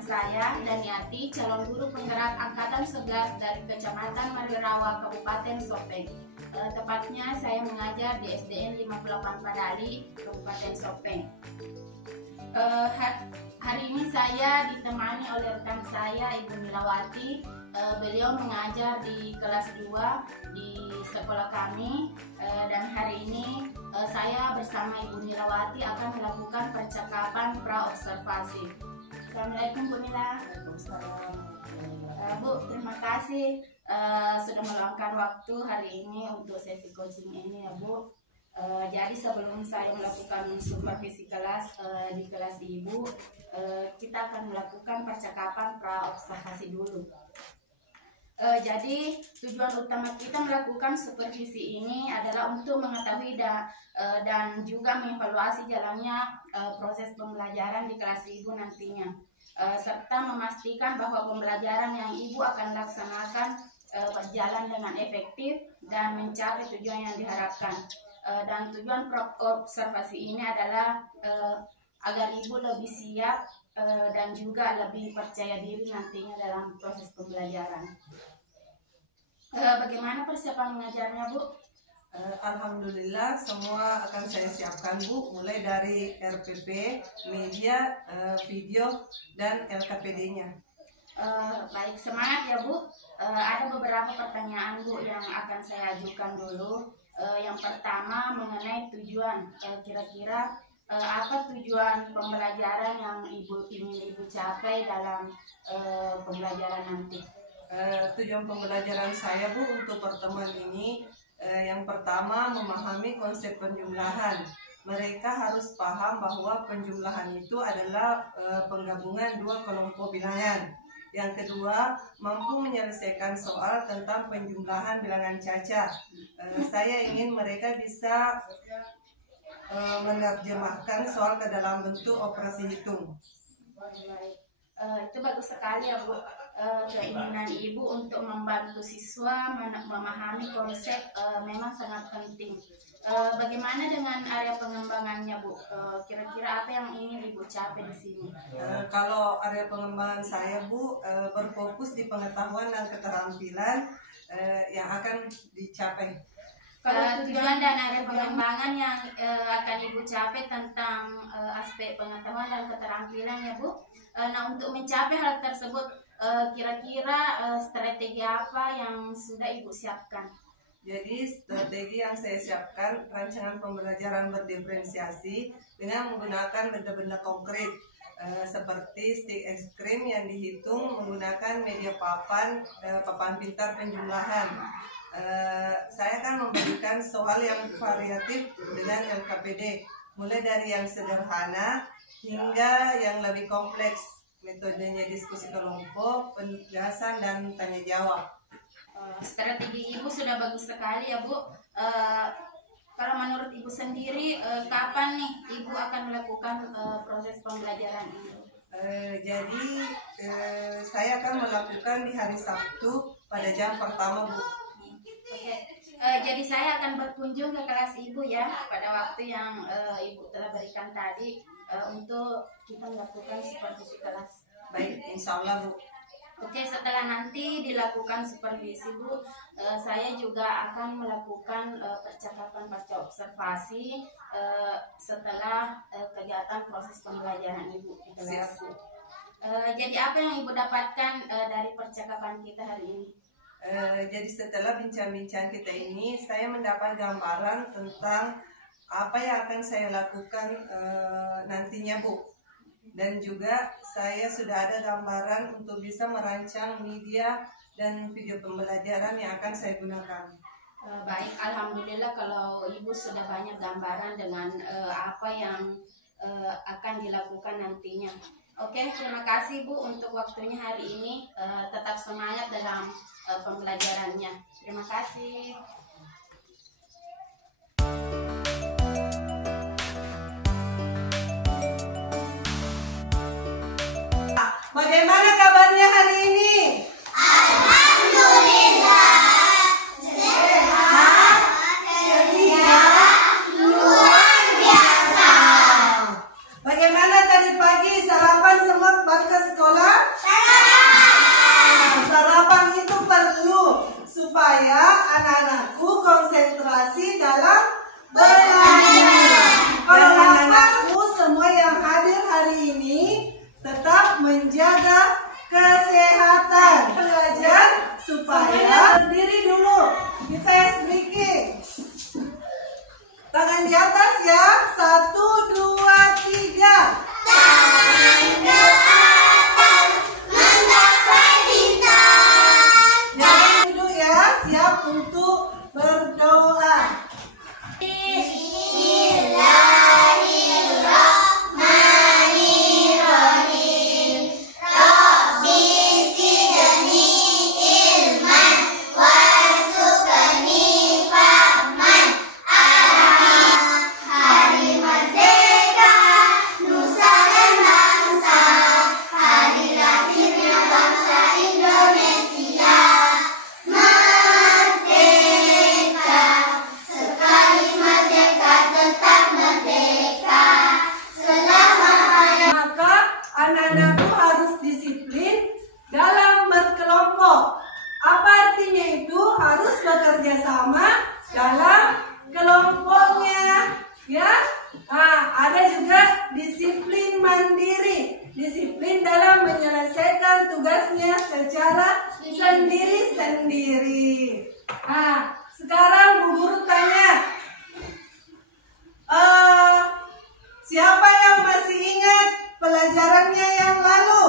dengan saya Daniati, calon guru penggerak angkatan 11 dari Kecamatan Marirawa, Kabupaten Sopeng. Tepatnya saya mengajar di SDN 58 Padali, Kabupaten Sopeng. Hari ini saya ditemani oleh rekan saya, Ibu Milawati. Beliau mengajar di kelas 2 di sekolah kami, dan hari ini saya bersama Ibu Milawati akan melakukan percakapan pra-observasi. Assalamualaikum Bu Mila. Waalaikumsalam. Bu, terima kasih sudah meluangkan waktu hari ini untuk sesi coaching ini ya Bu. Jadi sebelum saya melakukan supervisi kelas di kelas Ibu, kita akan melakukan percakapan pra-observasi dulu. Jadi tujuan utama kita melakukan supervisi ini adalah untuk mengetahui dan juga mengevaluasi jalannya proses pembelajaran di kelas Ibu nantinya, serta memastikan bahwa pembelajaran yang Ibu akan laksanakan berjalan dengan efektif dan mencapai tujuan yang diharapkan. Dan tujuan observasi ini adalah agar Ibu lebih siap dan juga lebih percaya diri nantinya dalam proses pembelajaran. Bagaimana persiapan mengajarnya, Bu? Alhamdulillah semua akan saya siapkan, Bu, mulai dari RPP, media, video, dan LKPD-nya. Baik, semangat ya Bu. Ada beberapa pertanyaan Bu yang akan saya ajukan dulu. Yang pertama mengenai tujuan. Kira-kira apa tujuan pembelajaran yang ingin Ibu capai dalam pembelajaran nanti? Tujuan pembelajaran saya, Bu, untuk pertemuan ini yang pertama memahami konsep penjumlahan. Mereka harus paham bahwa penjumlahan itu adalah penggabungan dua kelompok bilangan. Yang kedua, mampu menyelesaikan soal tentang penjumlahan bilangan caca. Saya ingin mereka bisa menerjemahkan soal ke dalam bentuk operasi hitung. Itu bagus sekali ya Bu. Keinginan Ibu untuk membantu siswa memahami konsep memang sangat penting. Bagaimana dengan area pengembangannya Bu? Kira-kira apa yang ingin Ibu capai di sini? Kalau area pengembangan saya, Bu, berfokus di pengetahuan dan keterampilan yang akan dicapai. Kalau tujuan dan area pengembangan yang akan Ibu capai tentang aspek pengetahuan dan keterampilan ya Bu. Nah, untuk mencapai hal tersebut, kira-kira strategi apa yang sudah Ibu siapkan? Jadi strategi yang saya siapkan, rancangan pembelajaran berdiferensiasi dengan menggunakan benda-benda konkret seperti stik es krim yang dihitung menggunakan media papan pintar penjumlahan. Saya akan memberikan soal yang variatif dengan LKPD, mulai dari yang sederhana hingga yang lebih kompleks. Metodenya diskusi kelompok, penjelasan, dan tanya jawab. Strategi Ibu sudah bagus sekali ya Bu. Kalau menurut Ibu sendiri, kapan nih Ibu akan melakukan proses pembelajaran ini? Jadi saya akan melakukan di hari Sabtu pada jam pertama, Bu. Oke. Jadi saya akan berkunjung ke kelas Ibu ya pada waktu yang Ibu telah berikan tadi untuk kita melakukan supervisi kelas. Baik, insya Allah, Bu. Oke, setelah nanti dilakukan supervisi Bu, saya juga akan melakukan percakapan pasca observasi setelah kegiatan proses pembelajaran Ibu di kelas. Jadi apa yang Ibu dapatkan dari percakapan kita hari ini? Jadi setelah bincang-bincang kita ini, saya mendapat gambaran tentang apa yang akan saya lakukan nantinya, Bu. Dan juga saya sudah ada gambaran untuk bisa merancang media dan video pembelajaran yang akan saya gunakan. Baik, alhamdulillah kalau Ibu sudah banyak gambaran dengan apa yang akan dilakukan nantinya. Oke, terima kasih Bu untuk waktunya hari ini. Tetap semangat dalam pembelajarannya. Terima kasih. Bagaimana kabarnya hari ini? Alhamdulillah, sehat, ceria, luar biasa. Bagaimana tadi pagi sarapan semua ke sekolah? sendiri. Nah, sekarang Bu Guru tanya, siapa yang masih ingat pelajarannya yang lalu?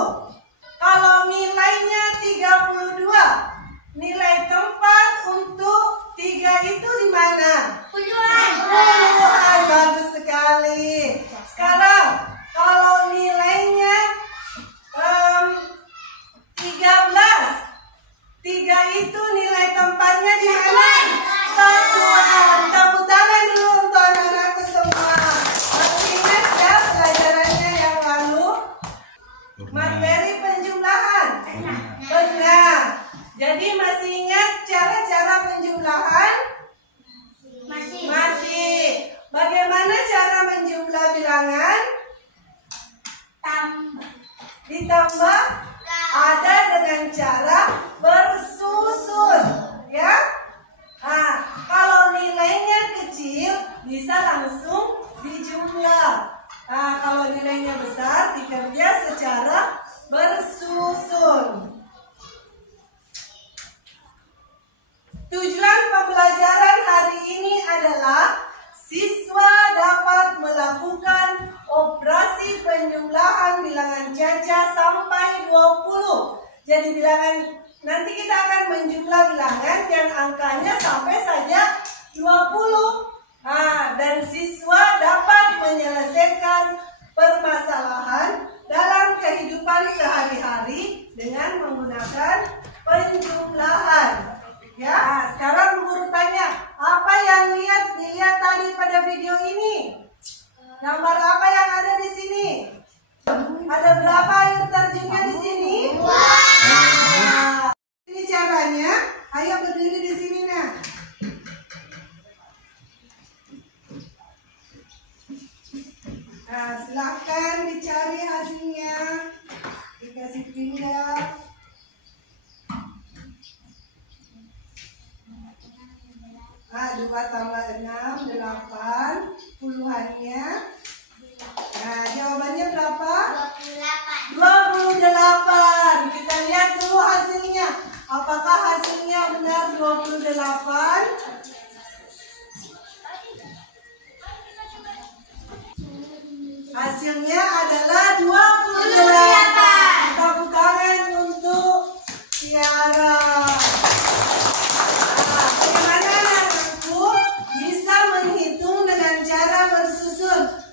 Kalau nilainya 32, nilai tempat untuk 3 itu di mana? Puluhan. Puluhan, bagus sekali. Sekarang kalau nilainya 13, 3 itu nilai tempatnya di mana? Satuan. Tepuk tangan dulu untuk anak-anakku semua. Masih ingat ya pelajarannya yang lalu? Materi penjumlahan. Benar. Jadi masih ingat cara-cara penjumlahan? Masih. Bagaimana cara menjumlah bilangan? Ditambah ada dengan cara bersusun, ya. Nah, kalau nilainya kecil bisa langsung dijumlah. Nah, kalau nilainya besar dikerja secara bersusun. Tujuan pembelajaran hari ini adalah siswa dapat melakukan operasi penjumlahan bilangan caca sampai 20. Jadi bilangan nanti kita akan menjumlah bilangan yang angkanya sampai saja 20. Nah, dan siswa dapat menyelesaikan permasalahan dalam kehidupan sehari-hari dengan menggunakan penjumlahan. Ya, nah, sekarang Bu Guru tanya, apa yang dilihat tadi pada video ini? Gambar apa yang ada di sini? Ada berapa air terjunnya di sini? Nah, ini caranya. Ayo berdiri di sini, nah. Nah, silahkan dicari hasilnya. Dikasih pindah. Ah, 2 tambah 6, 8. Puluhannya. Nah, jawabannya berapa? 28. Kita lihat dulu hasilnya. Apakah hasilnya benar 28? Hasilnya adalah 28. Tepuk tangan untuk Tiara.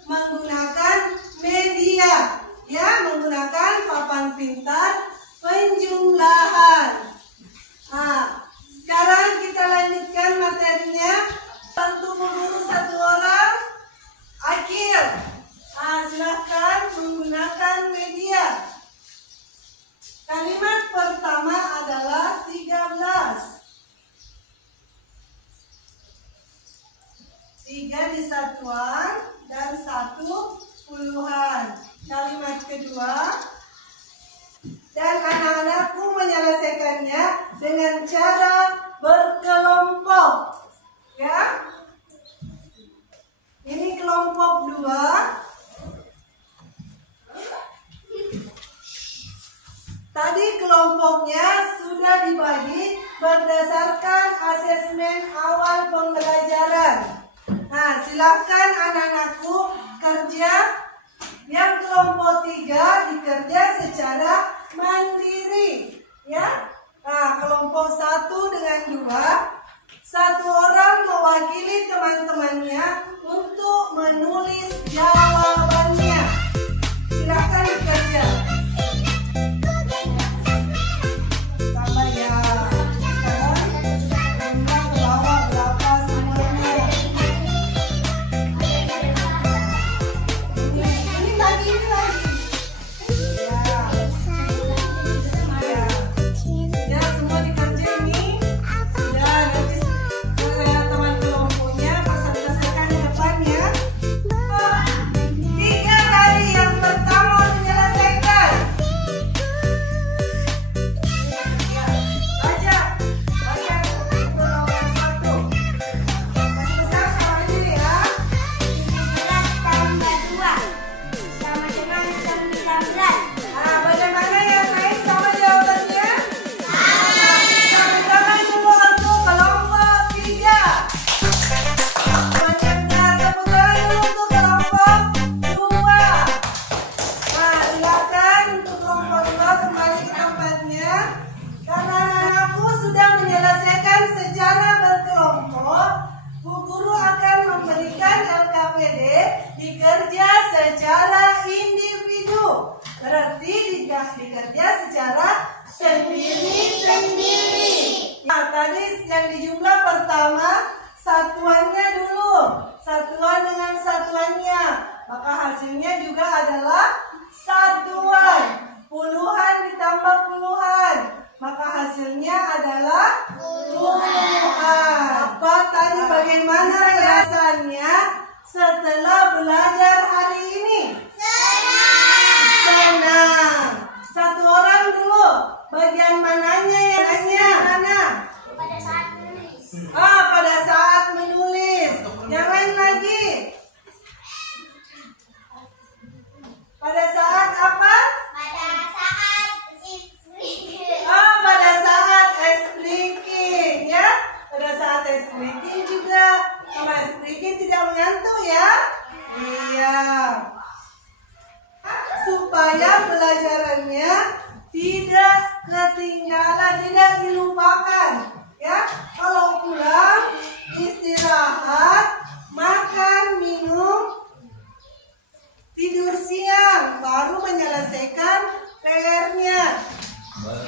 Menggunakan media, ya, menggunakan papan pintar penjumlahan. Nah, sekarang kita lanjutkan materinya. Bantu Bu Guru 1 orang. Akil, silahkan menggunakan media. Kalimat pertama adalah 13. 3 di satuan dan 1 puluhan. Kalimat kedua, dan anak-anakku menyelesaikannya dengan cara berkelompok, ya. Ini kelompok 2. Tadi kelompoknya sudah dibagi berdasarkan asesmen awal pembelajaran. Nah, silakan anak-anakku kerja. Yang kelompok 3 dikerja secara mandiri, ya. Nah, kelompok 1 dengan 2, 1 orang mewakili teman-temannya untuk menulis jawabannya. Silakan bekerja. Tambah ya. Sekarang yang di jumlah pertama satuannya dulu. Satuan dengan satuannya. Maka hasilnya juga adalah satuan. Puluhan ditambah puluhan. Maka hasilnya adalah puluhan. Apa tadi bagaimana rasanya setelah belajar hari ini? Senang. Satu orang dulu. Bagian mananya yang nanya? Mana? Pada saat menulis. Pada saat menulis. Yang lain lagi? Pada saat apa? Pada saat speaking. Pada saat speaking ya. Pada saat speaking juga. Kalau speaking tidak mengantuk ya. Iya. Supaya pelajarannya tidak ketinggalan, tidak dilupakan. Ya, kalau pulang istirahat, makan, minum, tidur siang, baru menyelesaikan PR-nya.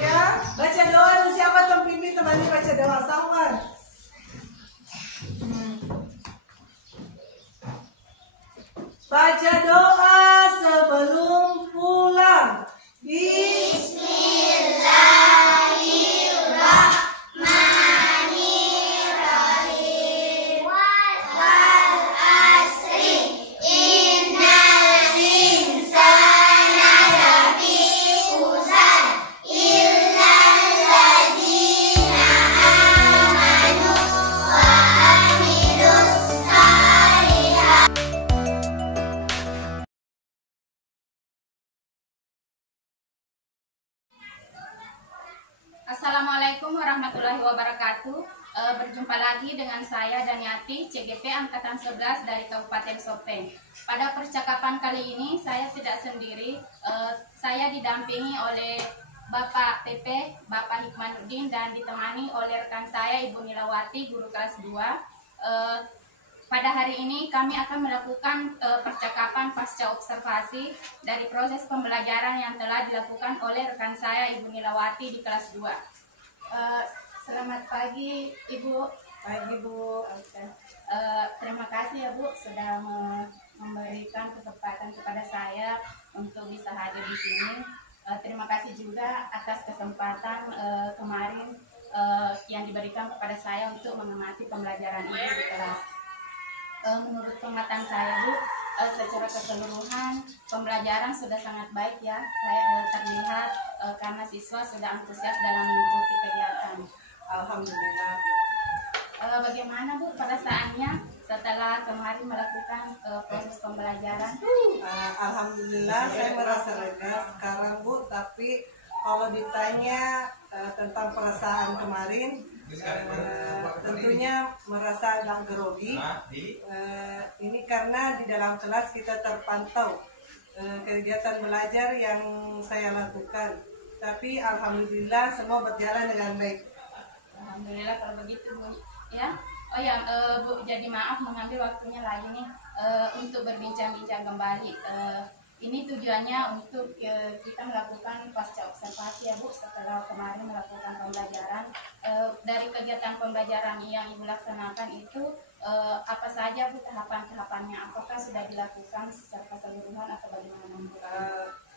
Ya, baca doa dulu. Siapa tempimpin temannya baca doa? Sawan. Baca doa sebelum pulang. Bismillahirrahmanirrahim. Wal asri innal insana lafi khusr illal ladzina amanu wa amilus shalihat. Assalamualaikum warahmatullahi wabarakatuh. Berjumpa lagi dengan saya Daniati, CGP Angkatan 11 dari Kabupaten Sopeng. Pada percakapan kali ini saya tidak sendiri, saya didampingi oleh Bapak PP, Bapak Hikmanuddin, dan ditemani oleh rekan saya Ibu Nilawati, guru kelas 2. Pada hari ini kami akan melakukan percakapan pasca observasi dari proses pembelajaran yang telah dilakukan oleh rekan saya Ibu Nilawati di kelas 2. Selamat pagi Ibu. Pagi Bu. Terima kasih ya Bu sudah memberikan kesempatan kepada saya untuk bisa hadir di sini. Terima kasih juga atas kesempatan kemarin yang diberikan kepada saya untuk mengamati pembelajaran Ibu di kelas. Menurut pengamatan saya Bu, secara keseluruhan pembelajaran sudah sangat baik ya. Saya terlihat karena siswa sudah antusias dalam mengikuti kegiatan. Alhamdulillah. Bagaimana Bu perasaannya setelah kemarin melakukan proses pembelajaran? Alhamdulillah saya merasa lega sekarang Bu. Tapi kalau ditanya tentang perasaan kemarin, tentunya merasa agak grogi. Ini karena di dalam kelas kita terpantau kegiatan belajar yang saya lakukan. Tapi alhamdulillah semua berjalan dengan baik. Alhamdulillah kalau begitu Bu ya. Oh ya Bu, jadi maaf mengambil waktunya lagi nih untuk berbincang-bincang kembali. Ini tujuannya untuk kita melakukan pasca observasi ya Bu, setelah kemarin melakukan pembelajaran. Dari kegiatan pembelajaran yang Ibu laksanakan itu apa saja Bu tahapan-tahapannya? Apakah sudah dilakukan secara keseluruhan atau bagaimana Bu?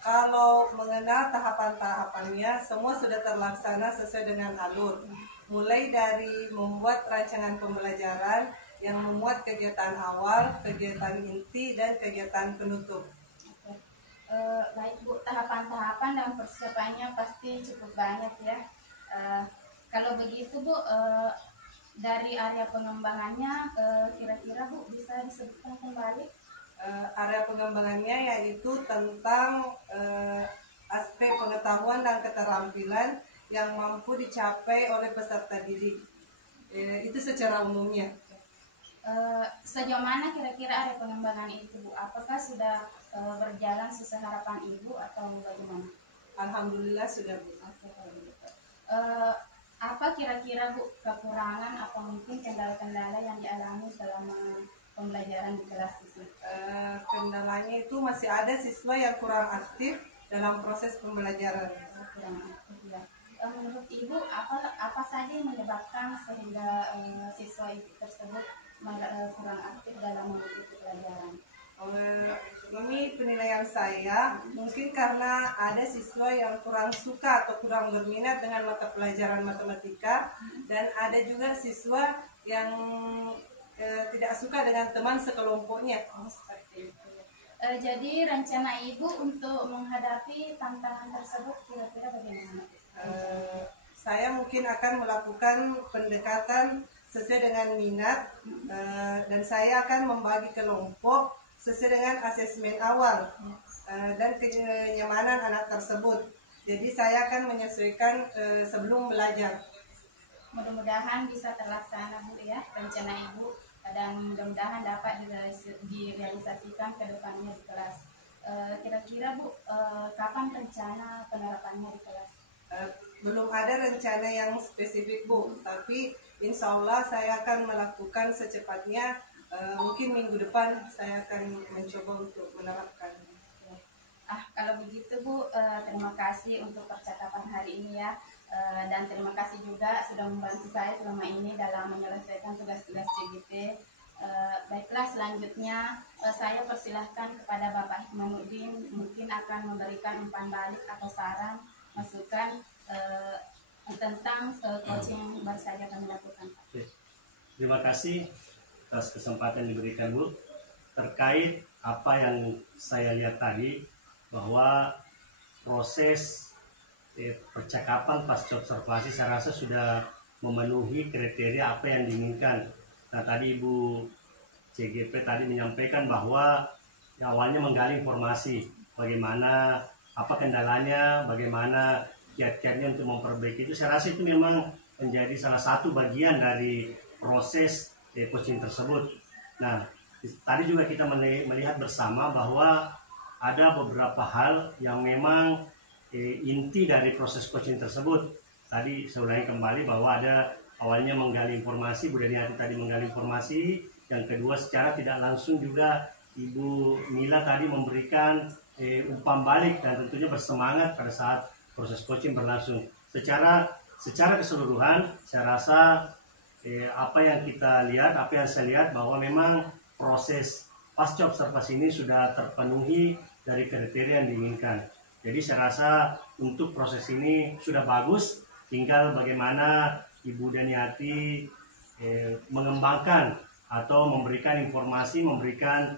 Kalau mengenal tahapan-tahapannya, semua sudah terlaksana sesuai dengan alur. Mulai dari membuat rancangan pembelajaran yang memuat kegiatan awal, kegiatan inti, dan kegiatan penutup. Baik Bu, tahapan-tahapan dan persiapannya pasti cukup banyak ya. Kalau begitu Bu, dari area pengembangannya kira-kira Bu bisa disebutkan kembali? Area pengembangannya yaitu tentang aspek pengetahuan dan keterampilan yang mampu dicapai oleh peserta didik. Itu secara umumnya. Sejauh mana kira-kira area pengembangan itu Bu? Apakah sudah berjalan sesuai harapan Ibu atau bagaimana? Alhamdulillah sudah Bu. Apa kira-kira Bu kekurangan atau mungkin kendala-kendala yang dialami selama pembelajaran di kelas itu? Kendalanya itu masih ada siswa yang kurang aktif dalam proses pembelajaran. Kurang aktif ya. menurut Ibu apa saja yang menyebabkan sehingga siswa tersebut kurang aktif dalam mengikuti pelajaran? Ini penilaian saya, mungkin karena ada siswa yang kurang suka atau kurang berminat dengan mata pelajaran matematika, dan ada juga siswa yang tidak suka dengan teman sekelompoknya. Seperti itu. Jadi rencana Ibu untuk menghadapi tantangan tersebut kira-kira bagaimana? Saya mungkin akan melakukan pendekatan sesuai dengan minat, dan saya akan membagi kelompok sesuai dengan asesmen awal dan kenyamanan anak tersebut. Jadi saya akan menyesuaikan sebelum belajar. Mudah-mudahan bisa terlaksana Bu ya rencana Ibu, dan mudah-mudahan dapat direalisasikan ke depannya di kelas. Kira-kira Bu, kapan rencana penerapannya di kelas? Belum ada rencana yang spesifik Bu, tapi insya Allah saya akan melakukan secepatnya. Mungkin minggu depan saya akan mencoba untuk menerapkan. Kalau begitu Bu, terima kasih untuk percakapan hari ini ya. Dan terima kasih juga sudah membantu saya selama ini dalam menyelesaikan tugas-tugas CGP. Baiklah, selanjutnya saya persilahkan kepada Bapak Hikmanuddin, mungkin akan memberikan umpan balik atau saran, masukan tentang coaching yang baru saja kami lakukan. Terima kasih atas kesempatan diberikan Bu. Terkait apa yang saya lihat tadi, bahwa proses percakapan pasca observasi saya rasa sudah memenuhi kriteria apa yang diinginkan. Nah, tadi Ibu CGP tadi menyampaikan bahwa awalnya menggali informasi, bagaimana, apa kendalanya, bagaimana kiat-kiatnya untuk memperbaiki itu. Saya rasa itu memang menjadi salah satu bagian dari proses coaching tersebut. Nah, tadi juga kita melihat bersama bahwa ada beberapa hal yang memang inti dari proses coaching tersebut. Tadi saya ulangi kembali bahwa ada awalnya menggali informasi, Bu Daniati tadi menggali informasi. Yang kedua, secara tidak langsung juga Ibu Mila tadi memberikan umpan balik dan tentunya bersemangat pada saat proses coaching berlangsung. Secara keseluruhan, saya rasa apa yang kita lihat, apa yang saya lihat bahwa memang proses pasca observasi ini sudah terpenuhi dari kriteria yang diinginkan. Jadi saya rasa untuk proses ini sudah bagus, tinggal bagaimana Ibu Daniati mengembangkan atau memberikan informasi, memberikan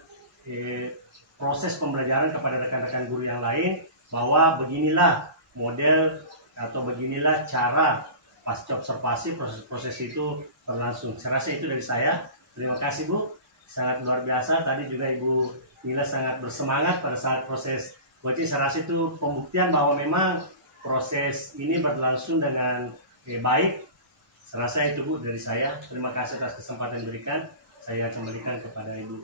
proses pembelajaran kepada rekan-rekan guru yang lain, bahwa beginilah model atau beginilah cara pasca observasi proses itu berlangsung. Saya rasa itu dari saya. Terima kasih Bu, sangat luar biasa. Tadi juga Ibu Mila sangat bersemangat pada saat proses coaching. Saya rasa itu pembuktian bahwa memang proses ini berlangsung dengan baik. Saya rasa itu Bu dari saya. Terima kasih atas kesempatan yang diberikan. Saya kembalikan kepada Ibu.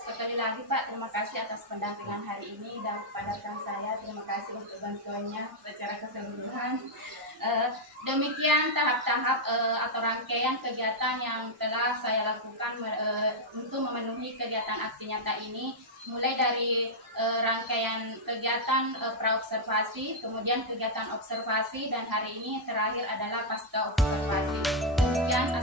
Sekali lagi Pak, terima kasih atas pendampingan hari ini, dan kepada rekan saya terima kasih untuk bantuannya secara keseluruhan. Demikian tahap-tahap atau rangkaian kegiatan yang telah saya lakukan untuk memenuhi kegiatan aksi nyata ini, mulai dari rangkaian kegiatan pra-observasi, kemudian kegiatan observasi, dan hari ini terakhir adalah pasca observasi. Demikian